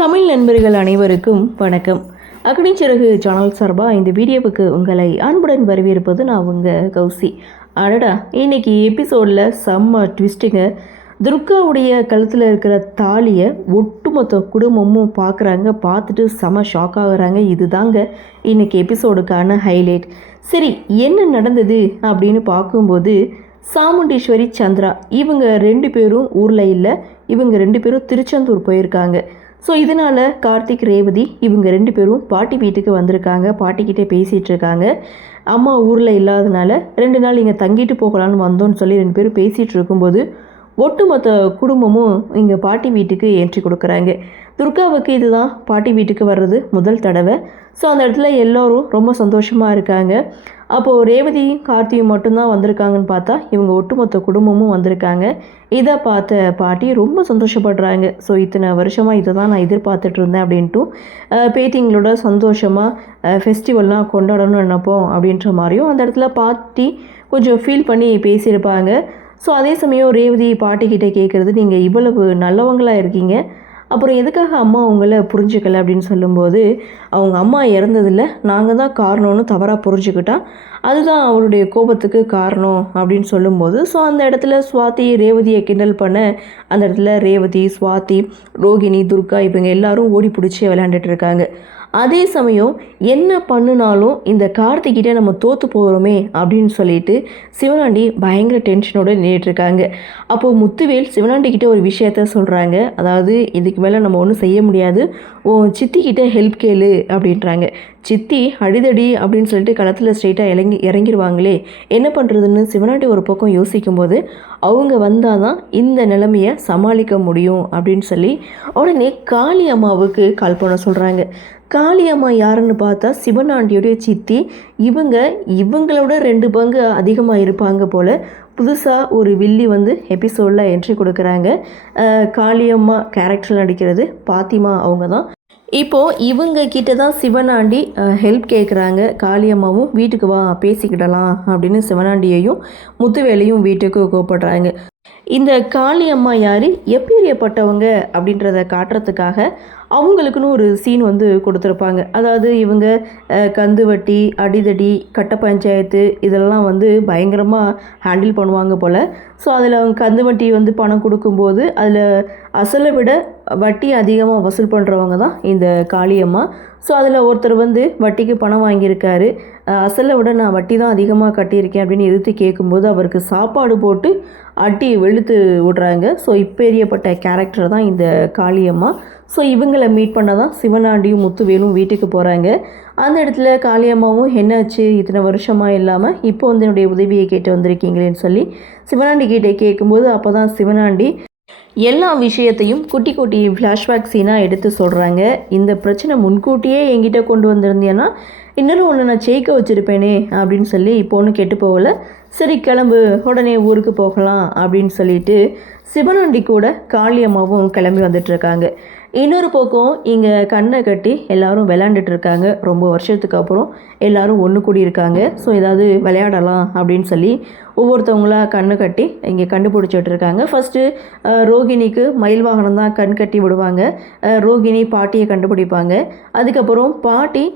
தமிழ் நண்பர்கள் அனைவருக்கும் வணக்கம். அக்னிச்சிறகு சேனல் சார்பாக இந்த வீடியோவுக்கு உங்களை அன்புடன் வரவேற்பது நான் உங்கள் கௌசி. அடடா, இன்னைக்கு எபிசோடில் செம்ம ட்விஸ்ட்டுங்க. துர்காவுடைய கழுத்தில் இருக்கிற தாலியை ஒட்டுமொத்த குடும்பமும் பார்க்குறாங்க. பார்த்துட்டு செம ஷாக் ஆகுறாங்க. இதுதாங்க இன்னைக்கு எபிசோடுக்கான ஹைலைட். சரி, என்ன நடந்தது அப்படின்னு பார்க்கும்போது சாமுண்டீஸ்வரி, சந்திரா இவங்க 2 பேரும் ஊரில் இல்லை. இவங்க 2 பேரும் திருச்செந்தூர் போயிருக்காங்க. ஸோ இதனால் கார்த்திக், ரேவதி இவங்க 2 பேரும் பாட்டி வீட்டுக்கு வந்திருக்காங்க. பாட்டிக்கிட்டே பேசிகிட்டு இருக்காங்க. அம்மா ஊரில் இல்லாதனால 2 நாள் இங்கே தங்கிட்டு போகலான்னு வந்தோன்னு சொல்லி 2 பேரும் பேசிகிட்டு இருக்கும்போது ஒட்டுமொத்த குடும்பமும் இங்கே பாட்டி வீட்டுக்கு என்ட்ரி கொடுக்குறாங்க. துர்காவுக்கு இதுதான் பாட்டி வீட்டுக்கு வர்றது முதல் தடவை. ஸோ அந்த இடத்துல எல்லோரும் ரொம்ப சந்தோஷமாக இருக்காங்க. அப்போது ரேவதியும் கார்த்தியும் மட்டும்தான் வந்திருக்காங்கன்னு பார்த்தா இவங்க ஒட்டுமொத்த குடும்பமும் வந்திருக்காங்க. இதை பார்த்த பாட்டி ரொம்ப சந்தோஷப்படுறாங்க. ஸோ இத்தனை வருஷமாக இதை தான் நான் எதிர்பார்த்துட்டு இருந்தேன் அப்படின்ட்டு பேத்திங்களோட சந்தோஷமாக ஃபெஸ்டிவல்லாம் கொண்டாடணும்னு நினைப்போம் அப்படின்ற மாதிரியும் அந்த இடத்துல பாட்டி கொஞ்சம் ஃபீல் பண்ணி பேசியிருப்பாங்க. ஸோ அதே சமயம் ரேவதி பாட்டிக்கிட்ட கேட்குறது, நீங்கள் இவ்வளவு நல்லவங்களாக இருக்கீங்க, அப்புறம் எதுக்காக அம்மா உங்களை புரிஞ்சுக்கல அப்படின்னு சொல்லும்போது, அவங்க அம்மா இறந்ததில்ல, நாங்கள் தான் காரணம்னு தவறாக புரிஞ்சுக்கிட்டா, அதுதான் அவருடைய கோபத்துக்கு காரணம் அப்படின்னு சொல்லும்போது, ஸோ அந்த இடத்துல சுவாதி ரேவதியை கிண்டல் பண்ண அந்த இடத்துல ரேவதி, சுவாதி, ரோகிணி, துர்கா இவங்க எல்லாரும் ஓடி பிடிச்சி விளையாண்டுட்டு இருக்காங்க. அதே சமயம் என்ன பண்ணினாலும் இந்த கார்த்திகிட்ட நம்ம தோற்று போகிறோமே அப்படின்னு சொல்லிட்டு சிவனாண்டி பயங்கர டென்ஷனோடு நின்றுட்டுருக்காங்க. அப்போது முத்துவேல் சிவனாண்டிக்கிட்ட ஒரு விஷயத்த சொல்கிறாங்க. அதாவது இதுக்கு மேலே நம்ம ஒன்றும் செய்ய முடியாது, ஓ சித்திக்கிட்ட ஹெல்ப் கேளு அப்படின்றாங்க. சித்தி அடிதடி அப்படின்னு சொல்லிட்டு களத்தில் ஸ்ட்ரெயிட்டாக இறங்கிடுவாங்களே, என்ன பண்ணுறதுன்னு சிவனாண்டி ஒரு பக்கம் யோசிக்கும்போது அவங்க வந்தால் தான் இந்த நிலைமையை சமாளிக்க முடியும் அப்படின்னு சொல்லி உடனே காளி அம்மாவுக்கு கால் பண்ண சொல்கிறாங்க. காளி அம்மா யாருன்னு பார்த்தா சிவனாண்டியோடைய சித்தி. இவங்களோட 2 பங்கு அதிகமாக இருப்பாங்க போல். புதுசாக ஒரு வில்லி எபிசோடில் என்ட்ரி கொடுக்குறாங்க. காளியம்மா கேரக்டரில் நடிக்கிறது பாத்திமா அவங்க தான். இப்போது இவங்க கிட்ட தான் சிவனாண்டி ஹெல்ப் கேட்குறாங்க. காளியம்மாவும் வீட்டுக்கு வா பேசிக்கிடலாம் அப்படின்னு சிவனாண்டியையும் முத்துவேலையும் வீட்டுக்கு கூப்பிடுறாங்க. இந்த காளியம்மா யார், எப்பேரியப்பட்டவங்க அப்படின்றத காட்டுறதுக்காக அவங்களுக்குன்னு ஒரு சீன் கொடுத்துருப்பாங்க. அதாவது இவங்க கந்து வட்டி, அடிதடி, கட்ட பஞ்சாயத்து இதெல்லாம் பயங்கரமாக ஹேண்டில் பண்ணுவாங்க போல். ஸோ அதில் அவங்க கந்து வட்டி பணம் கொடுக்கும்போது அதில் அசலை விட வட்டி அதிகமாக வசூல் பண்ணுறவங்க தான் இந்த காளியம்மா. ஸோ அதில் ஒருத்தர் வட்டிக்கு பணம் வாங்கியிருக்காரு. அசலை விட நான் வட்டி தான் அதிகமாக கட்டியிருக்கேன் அப்படின்னு எதிர்த்து கேட்கும்போது அவருக்கு சாப்பாடு போட்டு அட்டி வெளுத்து விடுறாங்க. ஸோ இப்பேரியப்பட்ட கேரக்டர் தான் இந்த காளியம்மா. ஸோ இவங்களை மீட் பண்ண தான் சிவனாண்டியும் முத்துவேலும் வீட்டுக்கு போகிறாங்க. அந்த இடத்துல காளியம்மாவும் என்னாச்சு இத்தனை வருஷமாக இல்லாமல் இப்போ என்னுடைய உதவியை கேட்டு வந்திருக்கீங்களேன்னு சொல்லி சிவனாண்டி கிட்டே கேட்கும்போது அப்போ தான் சிவனாண்டி எல்லா விஷயத்தையும் குட்டி குட்டி ஃப்ளாஷ்பேக் சீனாக எடுத்து சொல்கிறாங்க. இந்த பிரச்சனை முன்கூட்டியே என்கிட்ட கொண்டு வந்திருந்தேன்னா இன்னொரு ஒன்று நான் ஜெயிக்க வச்சுருப்பேனே அப்படின்னு சொல்லி இப்போ ஒன்றும் கெட்டு போகலை. சரி கிளம்பு, உடனே ஊருக்கு போகலாம் அப்படின்னு சொல்லிட்டு சிவனாண்டி கூட காளியம்மாவும் கிளம்பி வந்துட்டுருக்காங்க. இன்னொரு பக்கம் இங்கே கண்ணை கட்டி எல்லோரும் விளையாண்டுட்ருக்காங்க. ரொம்ப வருஷத்துக்கு அப்புறம் எல்லோரும் ஒன்று கூடி இருக்காங்க. ஸோ ஏதாவது விளையாடலாம் அப்படின்னு சொல்லி ஒவ்வொருத்தவங்களா கண்ணு கட்டி இங்கே கண்டுபிடிச்சிட்டு இருக்காங்க. ஃபஸ்ட்டு ரோகிணிக்கு மயில் வாகனம் தான் கண் கட்டி விடுவாங்க. ரோகிணி பாட்டியை கண்டுபிடிப்பாங்க. அதுக்கப்புறம் பாட்டி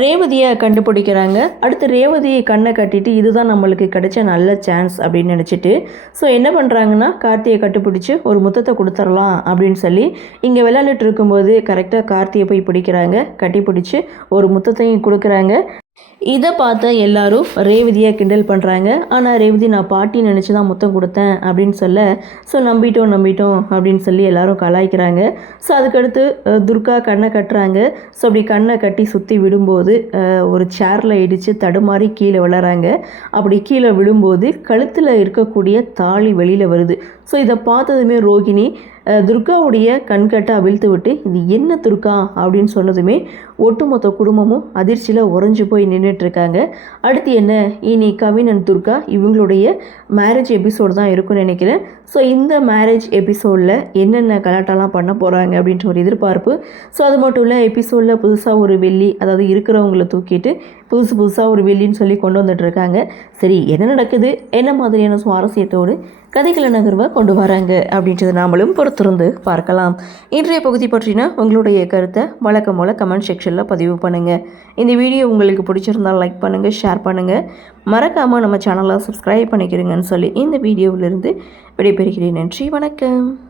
ரேவதியை கண்டுபிடிக்கிறாங்க. அடுத்து ரேவதி கண்ணை கட்டிட்டு இதுதான் நம்மளுக்கு கிடைச்ச நல்ல சான்ஸ் அப்படின்னு நினச்சிட்டு ஸோ என்ன பண்ணுறாங்கன்னா கார்த்தியை கட்டுப்பிடிச்சி ஒரு முத்தத்தை கொடுத்துடலாம் அப்படின்னு சொல்லி இங்கே விளையாண்டுட்டு இருக்கும்போது கரெக்டாக கார்த்தியை போய் பிடிக்கிறாங்க. கட்டி பிடிச்சி ஒரு முத்தத்தையும் கொடுக்குறாங்க. இதை பார்த்த எல்லாரும் ரேவதியை கிண்டல் பண்ணுறாங்க. ஆனால் ரேவதி நான் பாட்டி நினச்சி தான் முத்தம் கொடுத்தேன் அப்படின்னு சொல்ல ஸோ நம்பிட்டோம் அப்படின்னு சொல்லி எல்லாரும் கலாய்க்கிறாங்க. ஸோ அதுக்கடுத்து துர்கா கண்ணை கட்டுறாங்க. ஸோ அப்படி கண்ணை கட்டி சுற்றி விடும்போது ஒரு சேரில் இடித்து தடுமாறி கீழே விழறாங்க. அப்படி கீழே விழும்போது கழுத்தில் இருக்கக்கூடிய தாலி வெளியில் வருது. ஸோ இதை பார்த்ததுமே ரோகிணி துர்காவுடைய கண்கட்டை அவிழ்த்து விட்டு இது என்ன துர்கா அப்படின்னு சொன்னதுமே ஒட்டுமொத்த குடும்பமும் அதிர்ச்சியில் உறைஞ்சி போய் நின்றுட்டுருக்காங்க. அடுத்து என்ன, இனி கவின் அண்ட் துர்கா இவங்களுடைய மேரேஜ் எபிசோடு தான் இருக்குன்னு நினைக்கிறேன். ஸோ இந்த மேரேஜ் எபிசோடில் என்னென்ன கலாட்டெல்லாம் பண்ண போகிறாங்க அப்படின்ற ஒரு எதிர்பார்ப்பு. ஸோ அது மட்டும் இல்லை எபிசோடில் புதுசாக ஒரு வெள்ளி, அதாவது இருக்கிறவங்கள தூக்கிட்டு புதுசாக ஒரு வில்லின்னு சொல்லி கொண்டு வந்துட்டுருக்காங்க. சரி, என்ன நடக்குது, என்ன மாதிரியான சுவாரஸ்யத்தோடு கதைகளை நகர்வை கொண்டு வராங்க அப்படின்றத நாமளும் பொறுத்திருந்து பார்க்கலாம். இன்றைய பகுதி பற்றினா உங்களுடைய கருத்தை வழக்கம் போல் கமெண்ட் செக்ஷனில் பதிவு பண்ணுங்கள். இந்த வீடியோ உங்களுக்கு பிடிச்சிருந்தால் லைக் பண்ணுங்கள், ஷேர் பண்ணுங்கள், மறக்காமல் நம்ம சேனலை சப்ஸ்கிரைப் பண்ணிக்கிறீங்கன்னு சொல்லி இந்த வீடியோவிலிருந்து விடைபெறுகிறேன். நன்றி, வணக்கம்.